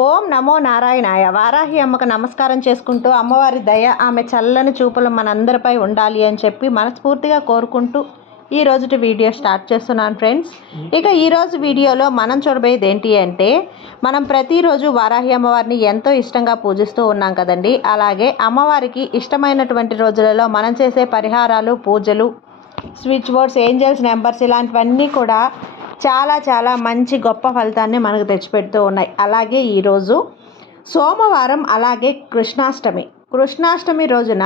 ఓం నమో నారాయణాయ. వారాహి అమ్మకు నమస్కారం చేసుకుంటూ అమ్మవారి దయ ఆమె చల్లని చూపులు మనందరిపై ఉండాలి అని చెప్పి మనస్ఫూర్తిగా కోరుకుంటూ ఈ రోజుటి వీడియో స్టార్ట్ చేస్తున్నాను ఫ్రెండ్స్. ఇక ఈరోజు వీడియోలో మనం చూడబోయేది ఏంటి అంటే, మనం ప్రతిరోజు వారాహి అమ్మవారిని ఎంతో ఇష్టంగా పూజిస్తూ ఉన్నాం కదండి. అలాగే అమ్మవారికి ఇష్టమైనటువంటి రోజులలో మనం చేసే పరిహారాలు, పూజలు, స్విచ్ బోర్డ్స్, ఏంజల్స్ నెంబర్స్ ఇలాంటివన్నీ కూడా చాలా మంచి గొప్ప ఫలితాన్ని మనకు తెచ్చిపెడుతూ ఉన్నాయి. అలాగే ఈరోజు సోమవారం, అలాగే కృష్ణాష్టమి రోజున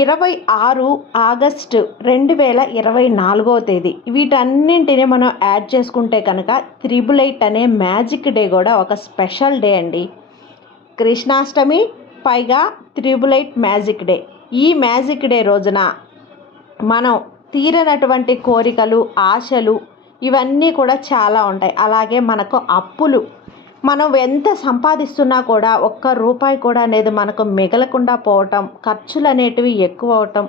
26 ఆగస్టు 2024వ తేదీ. వీటన్నింటినీ మనం యాడ్ చేసుకుంటే కనుక 888 అనే మ్యాజిక్ డే కూడా ఒక స్పెషల్ డే అండి. కృష్ణాష్టమి పైగా 888 మ్యాజిక్ డే. ఈ మ్యాజిక్ డే రోజున మనం తీరనటువంటి కోరికలు, ఆశలు ఇవన్నీ కూడా చాలా ఉంటాయి. అలాగే మనకు అప్పులు, మనం ఎంత సంపాదిస్తున్నా కూడా ఒక్క రూపాయి కూడా అనేది మనకు మిగలకుండా పోవటం, ఖర్చులు అనేటివి ఎక్కువ అవటం,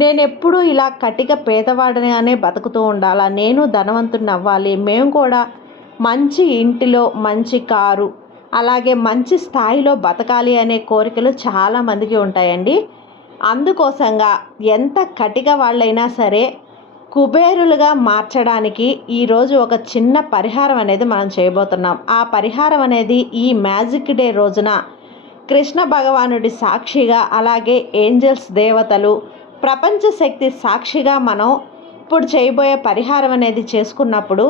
నేను ఎప్పుడూ ఇలా కటిక పేదవాడిగానే బతుకుతూ ఉండాలా, నేను ధనవంతుని అవ్వాలి, మేము కూడా మంచి ఇంటిలో మంచి కారు, అలాగే మంచి స్థాయిలో బతకాలి అనే కోరికలు చాలామందికి ఉంటాయండి. అందుకోసంగా ఎంత కటిక వాళ్ళైనా సరే కుబేరులుగా మార్చడానికి ఈరోజు ఒక చిన్న పరిహారం అనేది మనం చేయబోతున్నాం. ఆ పరిహారం అనేది ఈ మ్యాజిక్ డే రోజున కృష్ణ భగవానుడి సాక్షిగా, అలాగే ఏంజల్స్ దేవతలు, ప్రపంచ శక్తి సాక్షిగా మనం ఇప్పుడు చేయబోయే పరిహారం అనేది చేసుకున్నప్పుడు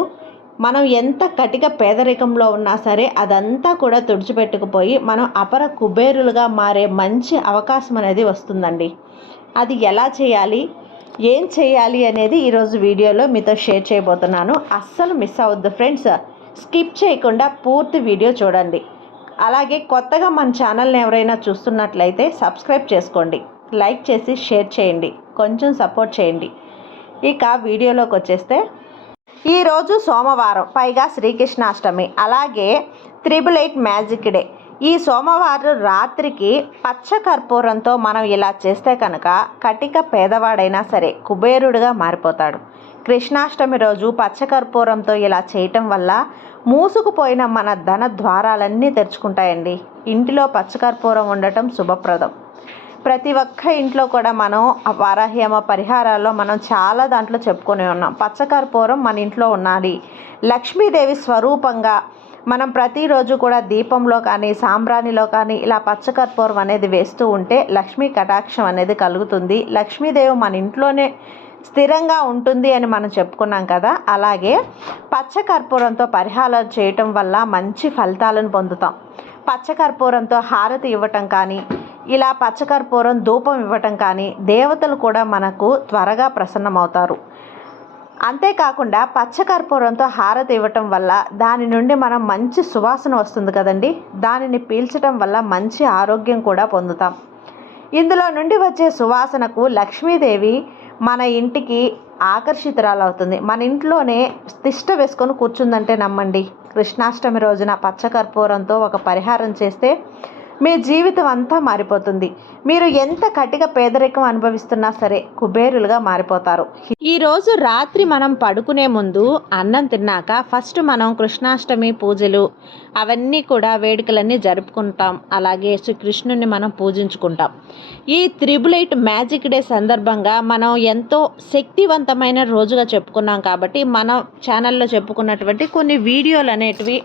మనం ఎంత కటిక పేదరికంలో ఉన్నా సరే అదంతా కూడా తుడిచిపెట్టుకుపోయి మనం అపర కుబేరులుగా మారే మంచి అవకాశం అనేది వస్తుందండి. అది ఎలా చేయాలి, ఏం చేయాలి అనేది ఈరోజు వీడియోలో మీతో షేర్ చేయబోతున్నాను. అస్సలు మిస్ అవ్వద్దు ఫ్రెండ్స్, స్కిప్ చేయకుండా పూర్తి వీడియో చూడండి. అలాగే కొత్తగా మన ఛానల్ని ఎవరైనా చూస్తున్నట్లయితే సబ్స్క్రైబ్ చేసుకోండి, లైక్ చేసి షేర్ చేయండి, కొంచెం సపోర్ట్ చేయండి. ఇక వీడియోలోకి వచ్చేస్తే, ఈరోజు సోమవారం, పైగా శ్రీకృష్ణాష్టమి, అలాగే 888 మ్యాజిక్ డే. ఈ సోమవారం రాత్రికి పచ్చ కర్పూరంతో మనం ఇలా చేస్తే కనుక కటిక పేదవాడైనా సరే కుబేరుడిగా మారిపోతాడు. కృష్ణాష్టమి రోజు పచ్చ కర్పూరంతో ఇలా చేయటం వల్ల మూసుకుపోయిన మన ధన ద్వారాలన్నీ తెరుచుకుంటాయండి. ఇంటిలో పచ్చ కర్పూరం ఉండటం శుభప్రదం. ప్రతి ఒక్క ఇంట్లో కూడా మనం వారాహి అమ్మ పరిహారాల్లో మనం చాలా దాంట్లో చెప్పుకొని ఉన్నాం. పచ్చకర్పూరం మన ఇంట్లో ఉన్నది. లక్ష్మీదేవి స్వరూపంగా మనం ప్రతిరోజు కూడా దీపంలో కానీ, సాంబ్రాణిలో కానీ ఇలా పచ్చకర్పూరం అనేది వేస్తూ ఉంటే లక్ష్మీ కటాక్షం అనేది కలుగుతుంది. లక్ష్మీదేవి మన ఇంట్లోనే స్థిరంగా ఉంటుంది అని మనం చెప్పుకున్నాం కదా. అలాగే పచ్చకర్పూరంతో పరిహారాలు చేయటం వల్ల మంచి ఫలితాలను పొందుతాం. పచ్చకర్పూరంతో హారతి ఇవ్వటం కానీ, ఇలా పచ్చకర్పూరం ధూపం ఇవ్వటం కానీ దేవతలు కూడా మనకు త్వరగా ప్రసన్నమవుతారు. అంతేకాకుండా పచ్చకర్పూరంతో హారతి ఇవ్వటం వల్ల దాని నుండి మనం మంచి సువాసన వస్తుంది కదండి. దానిని పీల్చడం వల్ల మంచి ఆరోగ్యం కూడా పొందుతాం. ఇందులో నుండి వచ్చే సువాసనకు లక్ష్మీదేవి మన ఇంటికి ఆకర్షితురాలవుతుంది. మన ఇంట్లోనే తిష్ట వేసుకొని కూర్చుందంటే నమ్మండి. కృష్ణాష్టమి రోజున పచ్చకర్పూరంతో ఒక పరిహారం చేస్తే మీ జీవితం అంతా మారిపోతుంది. మీరు ఎంత కటిక పేదరికం అనుభవిస్తున్నా సరే కుబేరులుగా మారిపోతారు. ఈరోజు రాత్రి మనం పడుకునే ముందు అన్నం తిన్నాక ఫస్ట్ మనం కృష్ణాష్టమి పూజలు అవన్నీ కూడా వేడుకలన్నీ జరుపుకుంటాం. అలాగే శ్రీకృష్ణుని మనం పూజించుకుంటాం. ఈ 888 మ్యాజిక్ డే సందర్భంగా మనం ఎంతో శక్తివంతమైన రోజుగా చెప్పుకున్నాం కాబట్టి మన ఛానల్లో చెప్పుకున్నటువంటి కొన్ని వీడియోలు అనేటివి,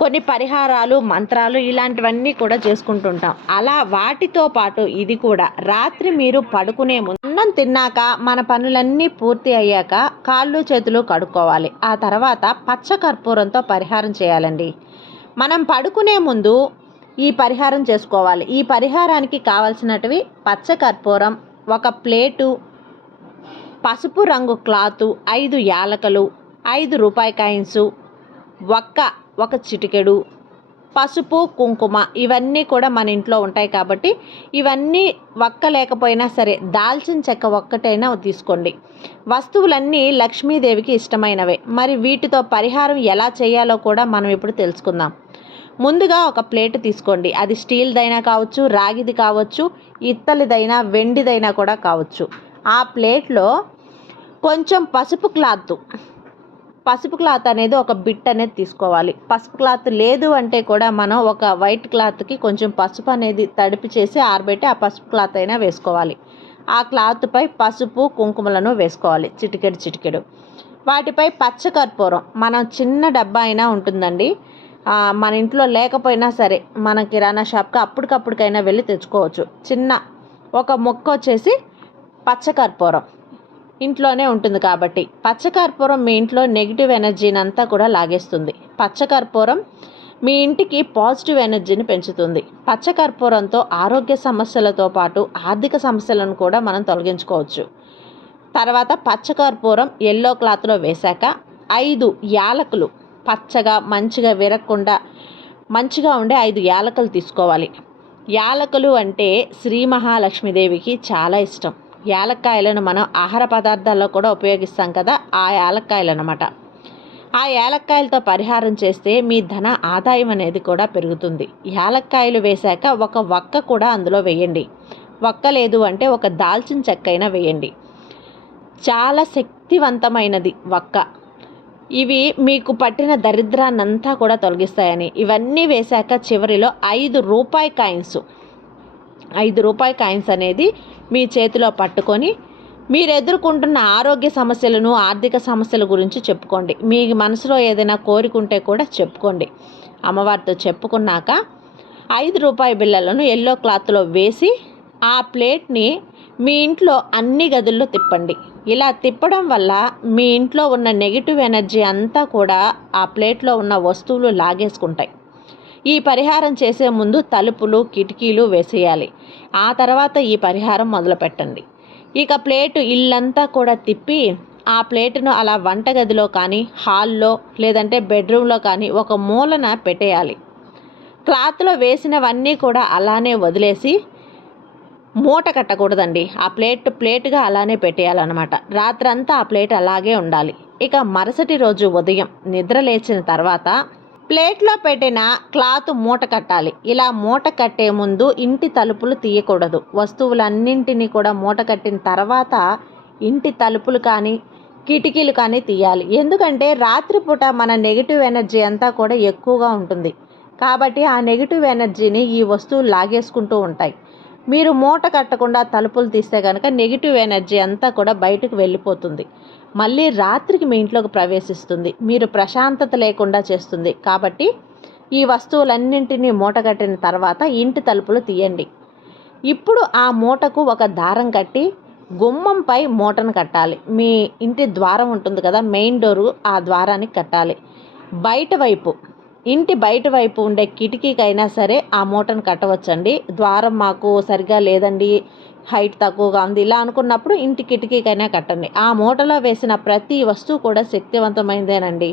కొన్ని పరిహారాలు, మంత్రాలు ఇలాంటివన్నీ కూడా చేసుకుంటుంటాం. అలా వాటితో పాటు ఇది కూడా రాత్రి మీరు పడుకునే ముందు అన్నం తిన్నాక మన పనులన్నీ పూర్తి అయ్యాక కాళ్ళు చేతులు కడుక్కోవాలి. ఆ తర్వాత పచ్చ కర్పూరంతో పరిహారం చేయాలండి. మనం పడుకునే ముందు ఈ పరిహారం చేసుకోవాలి. ఈ పరిహారానికి కావాల్సినటివి పచ్చ కర్పూరం, ఒక ప్లేటు, పసుపు రంగు క్లాతు, 5 యాలకలు, 5 రూపాయి కాయిన్సు, ఒక చిటికెడు పసుపు, కుంకుమ ఇవన్నీ కూడా మన ఇంట్లో ఉంటాయి కాబట్టి ఇవన్నీ ఒక్క లేకపోయినా సరే దాల్చిన చెక్క ఒక్కటైనా తీసుకోండి. వస్తువులన్నీ లక్ష్మీదేవికి ఇష్టమైనవే. మరి వీటితో పరిహారం ఎలా చేయాలో కూడా మనం ఇప్పుడు తెలుసుకుందాం. ముందుగా ఒక ప్లేట్ తీసుకోండి. అది స్టీల్దైనా కావచ్చు, రాగిది కావచ్చు, ఇత్తలిదైనా, వెండిదైనా కూడా కావచ్చు. ఆ ప్లేట్లో కొంచెం పసుపు క్లాత్ పసుపు క్లాత్ అనేది ఒక బిట్ అనేది తీసుకోవాలి. పసుపు క్లాత్ లేదు అంటే కూడా మనం ఒక వైట్ క్లాత్కి కొంచెం పసుపు అనేది తడిపి చేసి ఆరబెట్టి ఆ పసుపు క్లాత్ అయినా వేసుకోవాలి. ఆ క్లాత్పై పసుపు కుంకుమలను వేసుకోవాలి చిటికెడు చిటికెడు. వాటిపై పచ్చకర్పూరం, మనం చిన్న డబ్బా అయినా ఉంటుందండి, మన ఇంట్లో లేకపోయినా సరే మన కిరాణా షాప్కి అప్పటికప్పటికైనా వెళ్ళి తెచ్చుకోవచ్చు. చిన్న ఒక మొక్క వచ్చేసి పచ్చకర్పూరం ఇంట్లోనే ఉంటుంది కాబట్టి పచ్చకర్పూరం మీ ఇంట్లో నెగిటివ్ ఎనర్జీని అంతా కూడా లాగేస్తుంది. పచ్చకర్పూరం మీ ఇంటికి పాజిటివ్ ఎనర్జీని పెంచుతుంది. పచ్చకర్పూరంతో ఆరోగ్య సమస్యలతో పాటు ఆర్థిక సమస్యలను కూడా మనం తొలగించుకోవచ్చు. తర్వాత పచ్చకర్పూరం ఎల్లో క్లాత్లో వేశాక 5 యాలకులు, పచ్చగా మంచిగా విరగకుండా మంచిగా ఉండే 5 యాలకులు తీసుకోవాలి. యాలకులు అంటే శ్రీ మహాలక్ష్మీదేవికి చాలా ఇష్టం. యాలక్కాయలను మనం ఆహార పదార్థాల్లో కూడా ఉపయోగిస్తాం కదా, ఆ యాలక్కాయలు అన్నమాట. ఆ యాలక్కాయలతో పరిహారం చేస్తే మీ ధన ఆదాయం అనేది కూడా పెరుగుతుంది. యాలక్కాయలు వేశాక ఒక వక్క కూడా అందులో వేయండి. వక్క లేదు అంటే ఒక దాల్చిన చెక్క అయినా వేయండి. చాలా శక్తివంతమైనది వక్క. ఇవి మీకు పట్టిన దరిద్రాన్నంతా కూడా తొలగిస్తాయని. ఇవన్నీ వేశాక చివరిలో 5 రూపాయి కాయిన్స్, 5 రూపాయి కాయిన్స్ అనేది మీ చేతిలో పట్టుకొని మీరు ఎదుర్కొంటున్న ఆరోగ్య సమస్యలను, ఆర్థిక సమస్యల గురించి చెప్పుకోండి. మీ మనసులో ఏదైనా కోరికుంటే కూడా చెప్పుకోండి. అమ్మవారితో చెప్పుకున్నాక 5 రూపాయి బిళ్ళలను ఎల్లో క్లాత్లో వేసి ఆ ప్లేట్ని మీ ఇంట్లో అన్ని గదుల్లో తిప్పండి. ఇలా తిప్పడం వల్ల మీ ఇంట్లో ఉన్న నెగిటివ్ ఎనర్జీ అంతా కూడా ఆ ప్లేట్లో ఉన్న వస్తువులు లాగేసుకుంటాయి. ఈ పరిహారం చేసే ముందు తలుపులు, కిటికీలు వేసేయాలి. ఆ తర్వాత ఈ పరిహారం మొదలుపెట్టండి. ఇక ప్లేటు ఇల్లంతా కూడా తిప్పి ఆ ప్లేటును అలా వంటగదిలో కానీ, హాల్లో లేదంటే బెడ్రూమ్లో కానీ ఒక మూలన పెట్టేయాలి. క్లాత్లో వేసినవన్నీ కూడా అలానే వదిలేసి మూట కట్టకూడదండి. ఆ ప్లేటుగా అలానే పెట్టేయాలన్నమాట. రాత్రంతా ఆ ప్లేట్ అలాగే ఉండాలి. ఇక మరుసటి రోజు ఉదయం నిద్ర లేచిన తర్వాత ప్లేట్లో పెట్టిన క్లాత్ మూట కట్టాలి. ఇలా మూట కట్టే ముందు ఇంటి తలుపులు తీయకూడదు. వస్తువులన్నింటినీ కూడా మూట కట్టిన తర్వాత ఇంటి తలుపులు కానీ, కిటికీలు కానీ తీయాలి. ఎందుకంటే రాత్రిపూట మన నెగిటివ్ ఎనర్జీ అంతా కూడా ఎక్కువగా ఉంటుంది. కాబట్టి ఆ నెగిటివ్ ఎనర్జీని ఈ వస్తువులు లాగేసుకుంటూ ఉంటాయి. మీరు మూట కట్టకుండా తలుపులు తీస్తే కనుక నెగిటివ్ ఎనర్జీ అంతా కూడా బయటకు వెళ్ళిపోతుంది. మళ్ళీ రాత్రికి మీ ఇంట్లోకి ప్రవేశిస్తుంది. మీరు ప్రశాంతత లేకుండా చేస్తుంది. కాబట్టి ఈ వస్తువులన్నింటినీ మూట కట్టిన తర్వాత ఇంటి తలుపులు తీయండి. ఇప్పుడు ఆ మూటకు ఒక దారం కట్టి గుమ్మంపై మూటను కట్టాలి. మీ ఇంటి ద్వారం ఉంటుంది కదా, మెయిన్ డోరు, ఆ ద్వారానికి కట్టాలి. ఇంటి బయట వైపు ఉండే కిటికీకైనా సరే ఆ మూటను కట్టవచ్చండి. ద్వారం మాకు సరిగా లేదండి, హైట్ తక్కువగా ఉంది ఇలా అనుకున్నప్పుడు ఇంటి కిటికీకైనా కట్టండి. ఆ మూటలో వేసిన ప్రతి వస్తువు కూడా శక్తివంతమైందేనండి.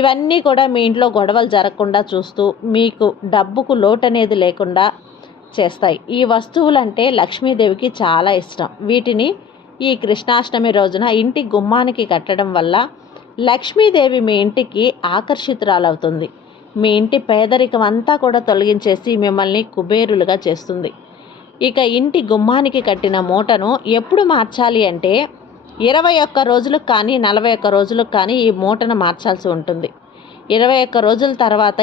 ఇవన్నీ కూడా మీ ఇంట్లో గొడవలు జరగకుండా చూస్తూ మీకు డబ్బుకు లోటు అనేది లేకుండా చేస్తాయి. ఈ వస్తువులంటే లక్ష్మీదేవికి చాలా ఇష్టం. వీటిని ఈ కృష్ణాష్టమి రోజున ఇంటి గుమ్మానికి కట్టడం వల్ల లక్ష్మీదేవి మీ ఇంటికి ఆకర్షితురాలవుతుంది. మీ ఇంటి పేదరికం అంతా కూడా తొలగించేసి మిమ్మల్ని కుబేరులుగా చేస్తుంది. ఇక ఇంటి గుమ్మానికి కట్టిన మూటను ఎప్పుడు మార్చాలి అంటే 21 రోజులకు కానీ 41 రోజులకు కానీ ఈ మూటను మార్చాల్సి ఉంటుంది. 21 రోజుల తర్వాత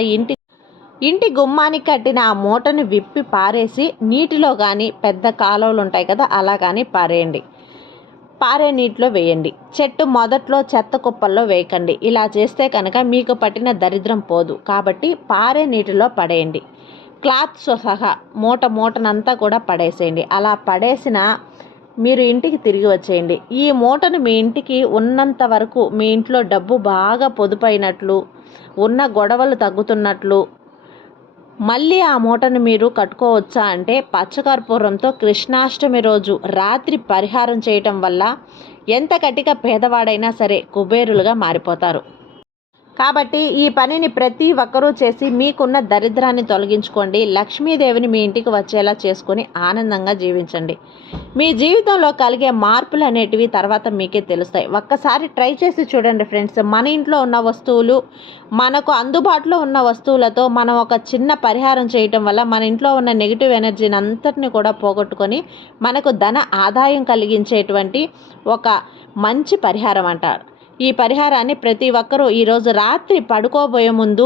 ఇంటి గుమ్మానికి కట్టిన ఆ మూటను విప్పి పారేసి నీటిలో కానీ, పెద్ద కాలువలు ఉంటాయి కదా అలా కానీ పారేయండి. పారే నీటిలో వేయండి. చెట్టు మొదట్లో చెత్త కుప్పల్లో వేయకండి. ఇలా చేస్తే కనుక మీకు పట్టిన దరిద్రం పోదు. కాబట్టి పారే నీటిలో పడేయండి. క్లాత్ సహా మూటనంతా కూడా పడేసేయండి. అలా పడేసిన మీరు ఇంటికి తిరిగి వచ్చేయండి. ఈ మూటను మీ ఇంటికి ఉన్నంత వరకు మీ ఇంట్లో డబ్బు బాగా పొదుపైనట్లు, ఉన్న గొడవలు తగ్గుతున్నట్లు, మళ్ళీ ఆ మూటను మీరు కట్టుకోవచ్చా అంటే పచ్చకర్పూరంతో కృష్ణాష్టమి రోజు రాత్రి పరిహారం చేయటం వల్ల ఎంత కటిక పేదవాడైనా సరే కుబేరులుగా మారిపోతారు. కాబట్టి ఈ పనిని ప్రతి ఒక్కరూ చేసి మీకున్న దరిద్రాన్ని తొలగించుకోండి. లక్ష్మీదేవిని మీ ఇంటికి వచ్చేలా చేసుకొని ఆనందంగా జీవించండి. మీ జీవితంలో కలిగే మార్పులు అనేటివి తర్వాత మీకే తెలుస్తాయి. ఒక్కసారి ట్రై చేసి చూడండి ఫ్రెండ్స్. మన ఇంట్లో ఉన్న వస్తువులు, మనకు అందుబాటులో ఉన్న వస్తువులతో మనం ఒక చిన్న పరిహారం చేయటం వల్ల మన ఇంట్లో ఉన్న నెగిటివ్ ఎనర్జీని అంతటిని కూడా పోగొట్టుకొని మనకు ధన ఆదాయం కలిగించేటువంటి ఒక మంచి పరిహారం అంటారు. ఈ పరిహారాన్ని ప్రతి ఒక్కరూ ఈరోజు రాత్రి పడుకోబోయే ముందు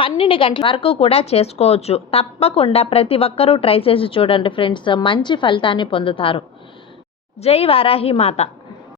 12 గంటల వరకు కూడా చేసుకోవచ్చు. తప్పకుండా ప్రతి ఒక్కరూ ట్రై చేసి చూడండి ఫ్రెండ్స్, మంచి ఫలితాన్ని పొందుతారు. జై వారాహి మాత.